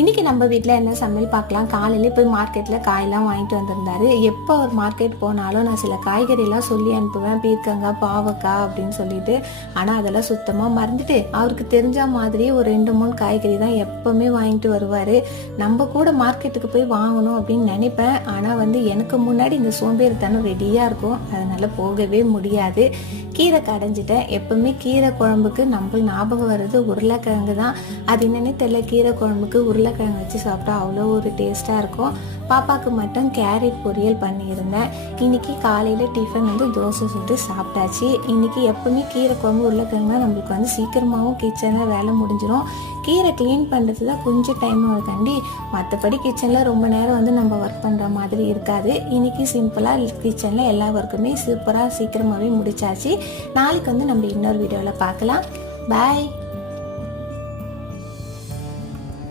இன்னைக்கு நம்ம வீட்டில் என்ன சமையல் பார்க்கலாம். காலையில போய் மார்க்கெட்டில் காயெல்லாம் வாங்கிட்டு வந்திருந்தாரு. எப்போ ஒரு மார்க்கெட் போனாலும் நான் சில காய்கறிலாம் சொல்லி அனுப்புவேன், பீர்க்கங்காய், பாவக்காய் அப்படின்னு சொல்லிட்டு. ஆனால் அதெல்லாம் சுத்தமாக மறந்துட்டு அவருக்கு தெரிஞ்ச மாதிரி ஒரு 2-3 காய்கறி தான் எப்பவுமே வாங்கிட்டு வருவார். நம்ம கூட மார்க்கெட்டுக்கு போய் வாங்கணும் அப்படின்னு நினைப்பேன். ஆனால் எனக்கு முன்னாடி இந்த சோம்பேறித்தனம் ரெடியாக இருக்கும், அதனால போகவே முடியாது. கீரை கடைஞ்சிட்டேன். எப்பவுமே கீரை குழம்புக்கு நம்மளுக்கு ஞாபகம் வர்றது உருளைக்கிழங்கு தான். அது என்னன்னே தெரியல, கீரை குழம்புக்கு உருளைக்கிழங்கு வச்சு சாப்பிட்டா அவ்வளோ ஒரு டேஸ்ட்டாக இருக்கும். பாப்பாவுக்கு மட்டும் கேரட் பொரியல் பண்ணியிருந்தேன். இன்னைக்கு காலையில் டிஃபன் தோசை சுட்டு சாப்பிட்டாச்சு. இன்னைக்கு எப்பவுமே கீரை குழம்பு உருளைக்கிழங்குனா நம்மளுக்கு சீக்கிரமாகவும் கிச்சனில் வேலை முடிஞ்சிடும். கீரை க்ளீன் பண்ணுறது தான் கொஞ்சம் டைம் ஆகுதுக்காண்டி, மற்றபடி கிச்சனில் ரொம்ப நேரம் நம்ம ஒர்க் பண்ணுற மாதிரி இருக்காது. இன்னைக்கு சிம்பிளாக கிச்சனில் எல்லா ஒர்க்குமே சூப்பராக சீக்கிரமாகவே முடிச்சாச்சு. நாளைக்கு நம்ம இன்னொரு வீடியோவில் பார்க்கலாம். பாய்.